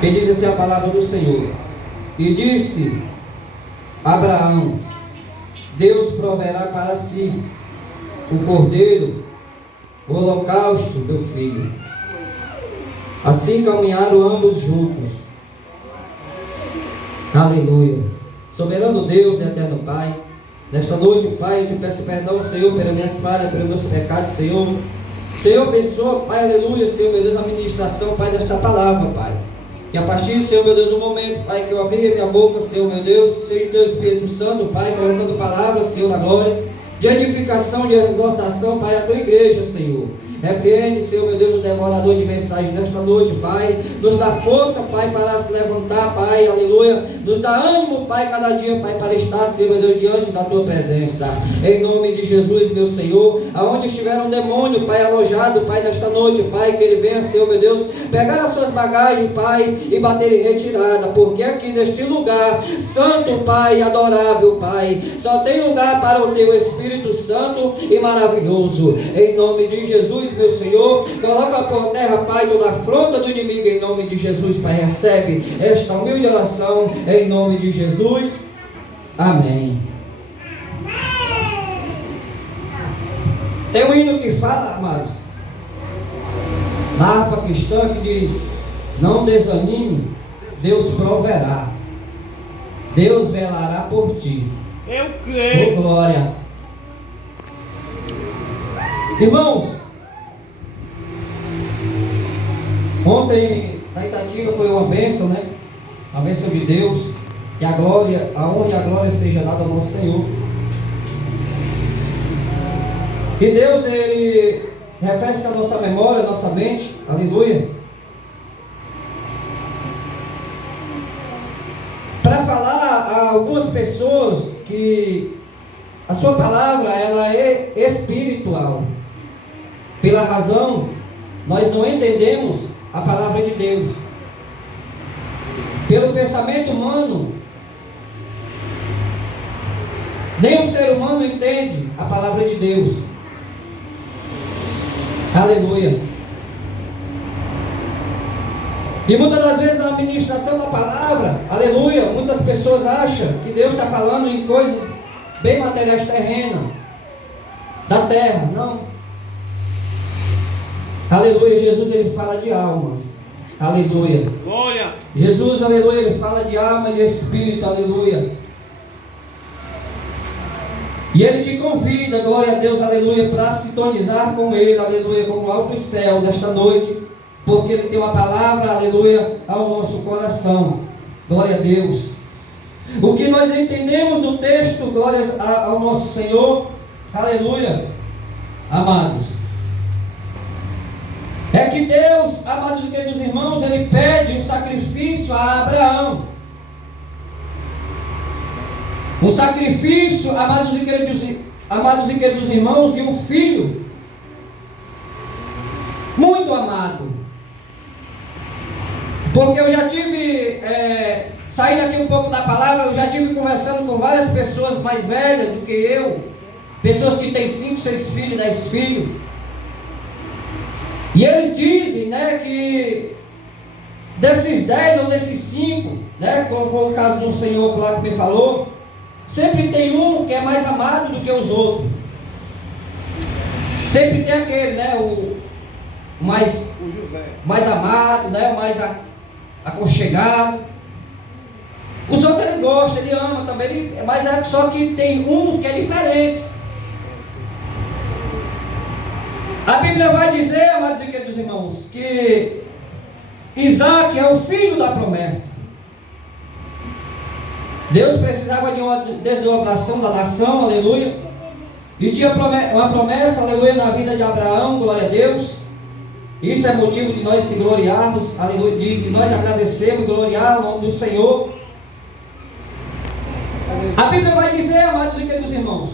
Que diz assim a palavra do Senhor: e disse Abraão: Deus proverá para si o cordeiro, o holocausto do filho. Assim caminharam ambos juntos. Aleluia. Soberano Deus e eterno Pai, nesta noite, Pai, eu te peço perdão, Senhor, pelas minhas falhas, pelos meus pecados, Senhor. Senhor, abençoa, Pai, aleluia, Senhor, meu Deus, a ministração, Pai, desta palavra, Pai. Que a partir, Senhor, meu Deus, do momento, Pai, que eu abri a minha boca, Senhor, meu Deus, seja Deus Espírito Santo, Pai, colocando palavras, Senhor, na glória, de edificação, de exortação, Pai, a tua igreja, Senhor. Repreende, Senhor, meu Deus, o devorador de mensagem nesta noite, Pai. Nos dá força, Pai, para se levantar, Pai, aleluia. Nos dá ânimo, Pai, cada dia, Pai, para estar, Senhor, meu Deus, diante da tua presença. Em nome de Jesus, meu Senhor, aonde estiver um demônio, Pai, alojado, Pai, nesta noite, Pai, que ele venha, Senhor, meu Deus, pegar as suas bagagens, Pai, e bater em retirada, porque aqui neste lugar, santo, Pai, adorável, Pai, só tem lugar para o teu Espírito Santo e maravilhoso. Em nome de Jesus, meu Senhor, coloca por terra, Pai, toda a afronta do inimigo, em nome de Jesus, Pai, recebe esta humilde oração, em nome de Jesus, amém. Tem um hino que fala, amados, na harpa cristã, que diz: não desanime, Deus proverá, Deus velará por ti. Eu creio. Oh, glória. Irmãos, ontem na Itatinga foi uma bênção, né? A bênção de Deus. Que a glória, a honra e a glória seja dada ao nosso Senhor. E Deus, Ele refresca a nossa memória, a nossa mente. Aleluia. Para falar a algumas pessoas que a sua palavra, ela é espiritual. Pela razão, nós não entendemos a palavra de Deus. Pelo pensamento humano, nenhum ser humano entende a palavra de Deus. Aleluia. E muitas das vezes na administração da palavra, aleluia, muitas pessoas acham que Deus está falando em coisas bem materiais, terrenas, da terra. Não. Aleluia. Jesus, ele fala de almas. Aleluia. Glória. Jesus, aleluia, ele fala de alma e de espírito. Aleluia. E ele te convida, glória a Deus, aleluia, para sintonizar com ele, aleluia, com o alto céu desta noite, porque ele tem uma palavra, aleluia, ao nosso coração. Glória a Deus. O que nós entendemos do texto, glória ao nosso Senhor, aleluia, amados, é que Deus, amados e queridos irmãos, ele pede um sacrifício a Abraão. Um sacrifício, amados e queridos irmãos, de um filho muito amado. Porque eu já tive, saindo aqui um pouco da palavra, eu já tive conversando com várias pessoas mais velhas do que eu, pessoas que têm 5, 6 filhos, 10 filhos. E eles dizem, né, que desses 10 ou desses 5, né, como foi o caso do senhor lá que me falou, sempre tem um que é mais amado do que os outros. Sempre tem aquele, né, o mais amado, né, o mais aconchegado. Os outros ele gosta, ele ama também, mas é só que tem um que é diferente. A Bíblia vai dizer, amados e queridos irmãos, que Isaac é o filho da promessa. Deus precisava de uma desdobração da nação, aleluia, e tinha uma promessa, aleluia, na vida de Abraão, glória a Deus. Isso é motivo de nós se gloriarmos, aleluia, de nós agradecermos, gloriar o nome do Senhor. A Bíblia vai dizer, amados e queridos irmãos,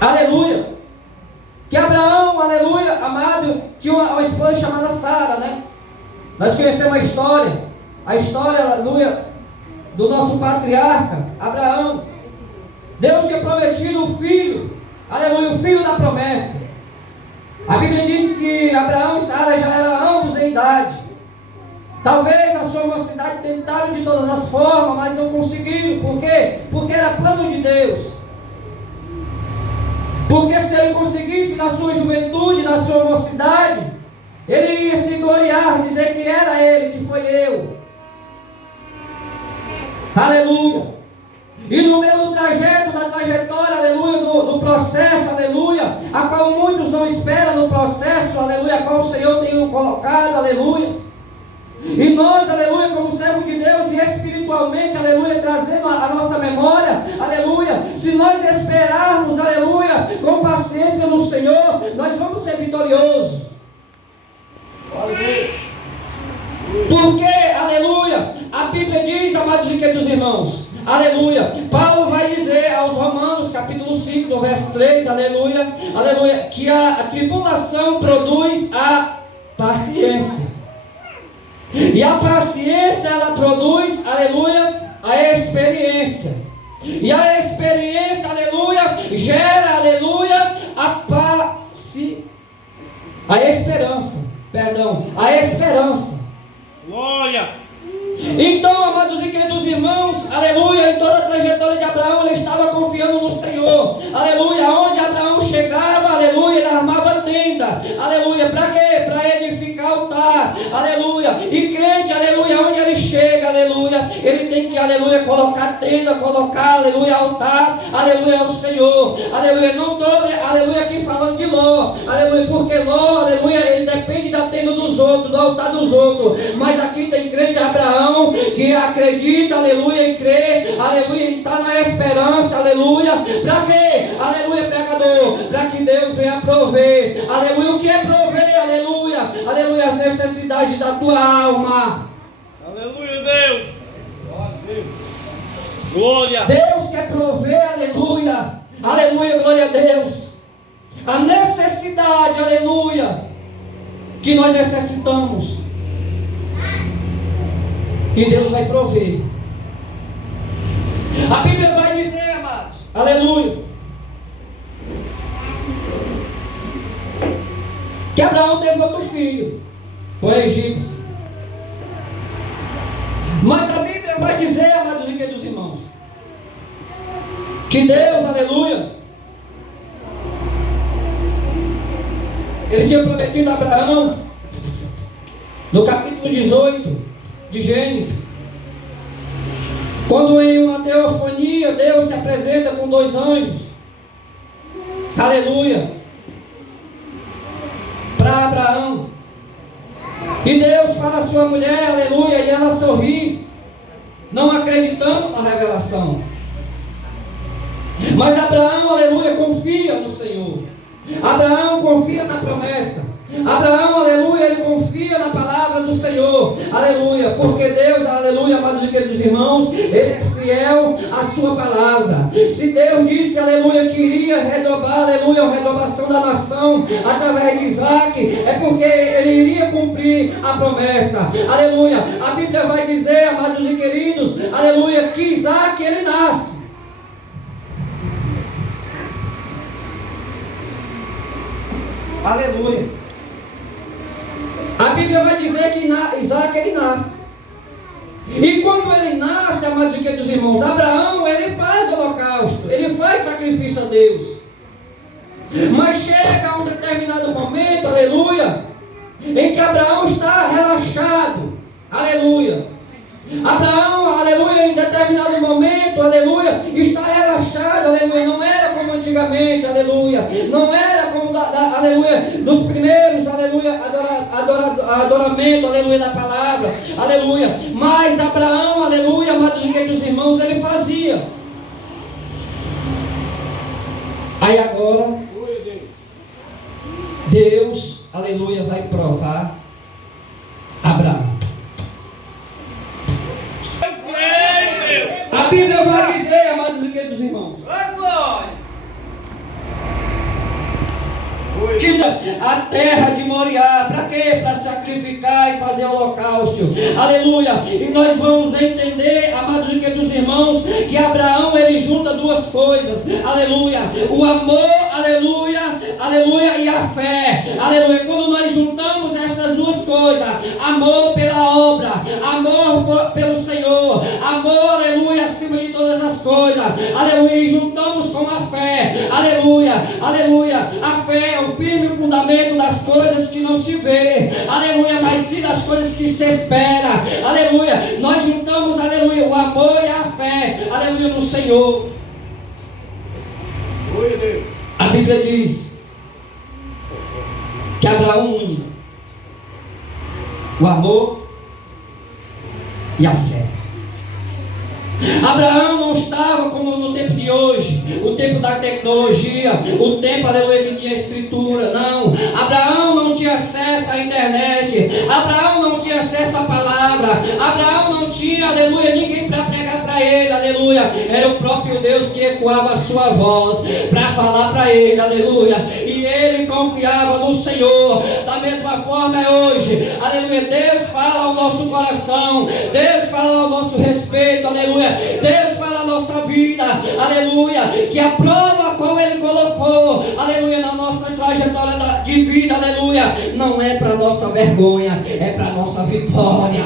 aleluia, que Abraão, aleluia, amado, tinha uma esposa chamada Sara, né? Nós conhecemos a história, aleluia, do nosso patriarca, Abraão. Deus tinha prometido um filho, aleluia, o filho da promessa. A Bíblia diz que Abraão e Sara já eram ambos em idade. Talvez na sua mocidade tentaram de todas as formas, mas não conseguiram. Por quê? Porque era plano de Deus. Porque se ele conseguisse na sua juventude, na sua mocidade, ele ia se gloriar, dizer que era ele, que foi eu. Aleluia. E no meio do trajeto, da trajetória, aleluia, do processo, aleluia, a qual muitos não esperam no processo, aleluia, a qual o Senhor tem colocado, aleluia. E nós, aleluia, como servos de Deus e espiritualmente, aleluia, trazendo a nossa memória, aleluia, se nós esperarmos, aleluia, com paciência no Senhor, nós vamos ser vitoriosos. Porque, aleluia, a Bíblia diz, amados e queridos irmãos, aleluia, Paulo vai dizer aos Romanos, capítulo 5, no verso 3, aleluia, aleluia, que a tribulação produz a paciência. E a paciência, ela produz, aleluia, a experiência. E a experiência, aleluia, gera, aleluia, a esperança. Glória! Então, amados e queridos irmãos, aleluia, em toda a trajetória de Abraão, ele estava confiando no Senhor, aleluia, onde Abraão chegava, aleluia, ele armava tenda, aleluia, para quê? Para edificar altar, aleluia, e crente, aleluia, onde ele chega, aleluia, ele tem que, aleluia, colocar tenda, colocar, aleluia, altar, aleluia, ao Senhor, aleluia, não estou, aleluia, aqui falando de Ló, aleluia, porque Ló, aleluia, ele depende da tenda dos outros, do altar dos outros, mas aqui tem crente Abraão, que acredita, aleluia, e crê, aleluia, e está na esperança, aleluia, para quê? Aleluia, pregador, para que Deus venha prover, aleluia, o que é prover, aleluia, aleluia, as necessidades da tua alma, Aleluia, Deus! Glória! Deus quer prover, aleluia, aleluia, glória a Deus, a necessidade, aleluia, que nós necessitamos, que Deus vai prover. A Bíblia vai dizer, amados, aleluia, que Abraão teve outro filho, o egípcio. Mas a Bíblia vai dizer, amados e queridos irmãos, que Deus, aleluia, ele tinha prometido a Abraão, no capítulo 18 de Gênesis, quando em uma teofonia Deus se apresenta com 2 anjos, aleluia, para Abraão, e Deus fala a sua mulher, aleluia, e ela sorri, não acreditando na revelação, mas Abraão, aleluia, confia no Senhor, Abraão confia na promessa, Abraão, aleluia, ele confia na palavra do Senhor, aleluia, porque Deus, aleluia, amados e queridos irmãos, ele é fiel à sua palavra. Se Deus disse, aleluia, que iria renovar, aleluia, a renovação da nação através de Isaac, é porque ele iria cumprir a promessa, aleluia. A Bíblia vai dizer, amados e queridos, aleluia, que Isaac, ele nasce. Aleluia. A Bíblia vai dizer que Isaac, ele nasce. E quando ele nasce, amados e queridos irmãos, Abraão, ele faz holocausto, ele faz sacrifício a Deus. Mas chega um determinado momento, aleluia, em que Abraão está relaxado, aleluia. Abraão, aleluia, em determinado momento, aleluia, está relaxado, aleluia, não era como antigamente, aleluia, não era como, aleluia, dos primeiros, aleluia, adoramento, aleluia, da palavra, aleluia, mas Abraão, aleluia, amados e queridos irmãos, ele fazia. Aí agora, Deus, aleluia, vai provar Abraão. A Bíblia vai dizer, amados e queridos irmãos, que a terra de Moriá, para quê? Para sacrificar e fazer holocausto, aleluia. E nós vamos entender, amados e queridos irmãos, que Abraão, ele junta 2 coisas, aleluia, o amor, aleluia, aleluia, e a fé, aleluia. Quando nós juntamos essas 2 coisas: amor pela obra, amor pelo Senhor, amor, aleluia, acima de todas as coisas, aleluia, e juntamos com a fé, aleluia, aleluia. A fé é o firme fundamento das coisas que não se vê, aleluia, mas sim das coisas que se espera, aleluia. Nós juntamos, aleluia, o amor e a fé, aleluia, no Senhor. A Bíblia diz que Abraão une o amor e a fé. Abraão não estava como no tempo de hoje, o tempo da tecnologia, o tempo, aleluia, que tinha escritura. Não, Abraão não tinha acesso à internet, Abraão não tinha acesso à palavra, Abraão não tinha, aleluia, ninguém para pregar para ele, aleluia. Era o próprio Deus que ecoava a sua voz para falar para ele, aleluia. E ele confiava no Senhor. Da mesma forma é hoje, aleluia. Deus fala ao nosso coração, Deus fala ao nosso respeito, aleluia. Deus fala a nossa vida, aleluia, que a prova a qual Ele colocou, aleluia, na nossa trajetória de vida, aleluia, não é para nossa vergonha, é para nossa vitória.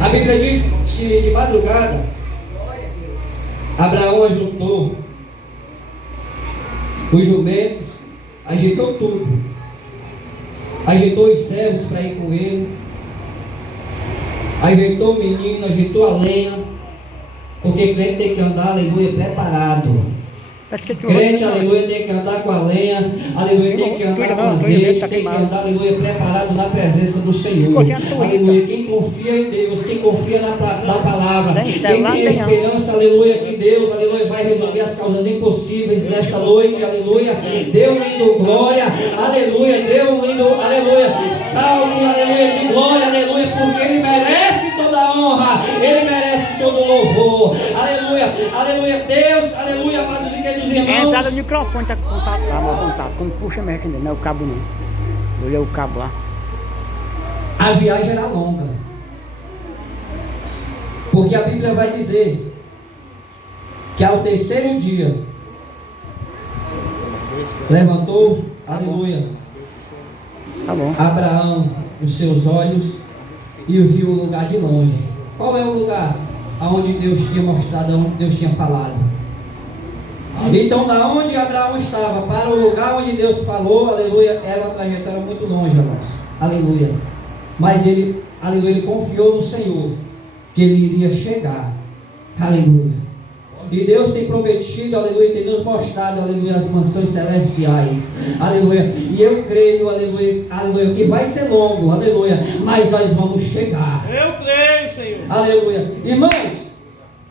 A Bíblia diz que de madrugada Abraão ajuntou os jumentos, ajeitou tudo, ajeitou os servos para ir com ele, ajeitou o menino, ajeitou a lenha, porque crente tem que andar, aleluia, preparado. Crente, aleluia, tem que andar com a lenha, aleluia, tem que andar com azeite, tem que andar, aleluia, preparado na presença do Senhor. Aleluia, quem confia em Deus, quem confia na palavra, quem tem esperança, aleluia, que Deus, aleluia, vai resolver as causas impossíveis nesta noite, aleluia. Dê um lindo glória, aleluia, dê um lindo, aleluia, salve, aleluia, de glória, aleluia, porque Ele merece toda a honra, Ele merece todo o louvor, aleluia, aleluia, Deus, aleluia, amados e queridos irmãos. É a entrada do microfone, está com contato lá, mal contato. Quando puxa mesmo, não é o cabo não. Eu olhei o cabo lá. A viagem era longa, porque a Bíblia vai dizer que ao terceiro dia levantou, aleluia, Tá bom. Abraão os seus olhos e viu o lugar de longe. Qual é o lugar aonde Deus tinha mostrado, onde Deus tinha falado? Então, da onde Abraão estava para o lugar onde Deus falou, aleluia, era uma trajetória muito longe, irmãos, aleluia. Mas ele, aleluia, ele confiou no Senhor que ele iria chegar, aleluia. E Deus tem prometido, aleluia, tem nos mostrado, aleluia, as mansões celestiais, aleluia. E eu creio, aleluia, aleluia, que vai ser longo, aleluia, mas nós vamos chegar. Eu creio, Senhor. Aleluia. Irmãos,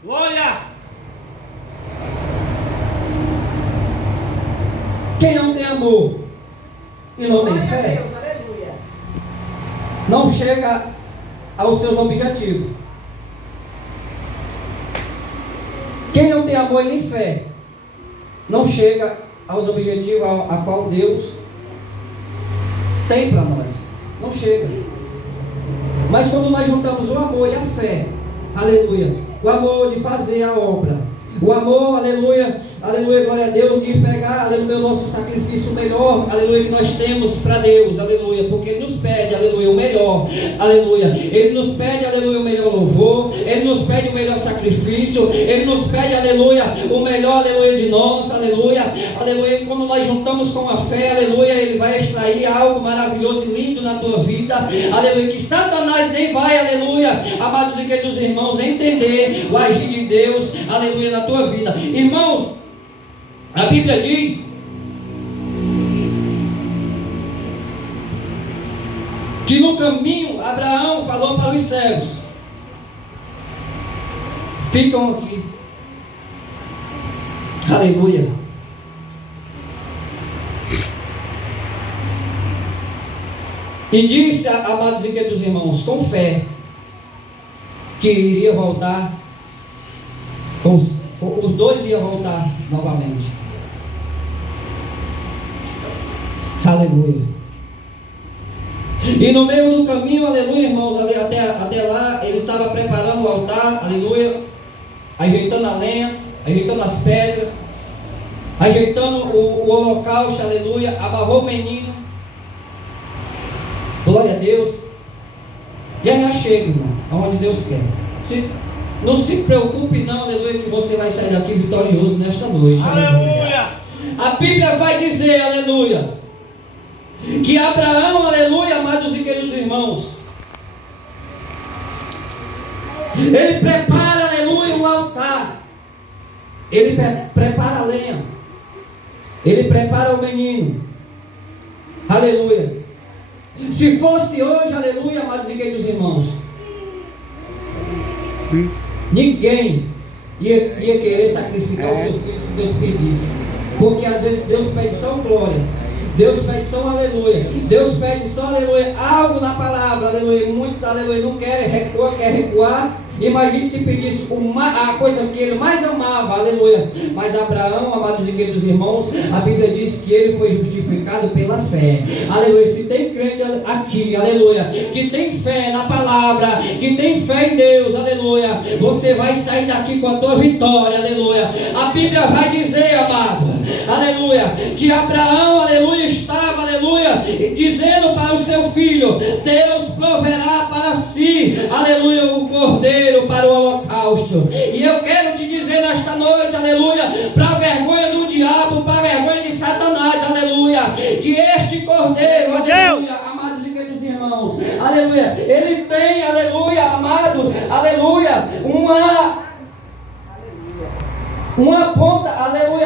Glória. quem não tem amor e não tem fé, não chega aos seus objetivos. Quem não tem amor e nem fé, não chega aos objetivos a qual Deus tem para nós. Não chega. Mas quando nós juntamos o amor e a fé, aleluia, o amor de fazer a obra, o amor, aleluia, aleluia, glória a Deus, de pegar, aleluia, o nosso sacrifício melhor, aleluia, que nós temos para Deus, aleluia, porque Ele nos pede, aleluia, o melhor, aleluia, Ele nos pede, aleluia, o melhor louvor, Ele nos pede o melhor sacrifício, Ele nos pede, aleluia, o melhor, aleluia, de nós, aleluia, aleluia, e quando nós juntamos com a fé, aleluia, Ele vai extrair algo maravilhoso e lindo na tua vida, aleluia, que Satanás nem vai, aleluia, amados e queridos irmãos, entender o agir de Deus, aleluia, na tua vida. Irmãos, a Bíblia diz que no caminho Abraão falou para os servos: ficam aqui, aleluia. E disse, amados e queridos irmãos, com fé, que iria voltar, os dois iam voltar novamente. Aleluia. E no meio do caminho, aleluia, irmãos, até lá, ele estava preparando o altar, aleluia, ajeitando a lenha, ajeitando as pedras. ajeitando o holocausto, aleluia, amarrou o menino, glória a Deus, e aí já chega, irmão, aonde Deus quer. Não se preocupe não, aleluia, que você vai sair daqui vitorioso nesta noite. Aleluia! A Bíblia vai dizer, aleluia, que Abraão, aleluia, amados e queridos irmãos, ele prepara, aleluia, um altar, ele prepara a lenha, ele prepara o menino, aleluia. Se fosse hoje, aleluia, amados e queridos irmãos, ninguém ia querer sacrificar o seu filho se Deus pedisse, porque às vezes Deus pede só glória, Deus pede só aleluia, Deus pede só aleluia, algo na palavra, aleluia. Muitos aleluia não querem, quer recuar. Imagine se pedisse a coisa que ele mais amava, aleluia. Mas Abraão, amados e queridos irmãos, a Bíblia diz que ele foi justificado pela fé, aleluia. Se tem crente aqui, aleluia, que tem fé na palavra, que tem fé em Deus, aleluia, você vai sair daqui com a tua vitória, aleluia. A Bíblia vai dizer, amado, aleluia, que Abraão, aleluia, estava, aleluia, dizendo para o seu filho: Deus proverá para si, aleluia, o cordeiro para o holocausto. E eu quero te dizer nesta noite, aleluia, para a vergonha do diabo, para a vergonha de Satanás, aleluia, que este cordeiro, aleluia, amados e queridos irmãos, aleluia, ele tem, aleluia, amado, aleluia,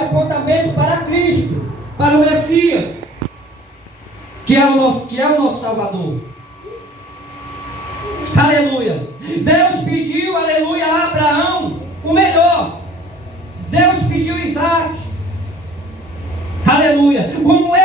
apontamento para Cristo, para o Messias, que é o nosso Salvador. Aleluia. Deus pediu, aleluia, a Abraão o melhor. Deus pediu Isaac. Aleluia. Como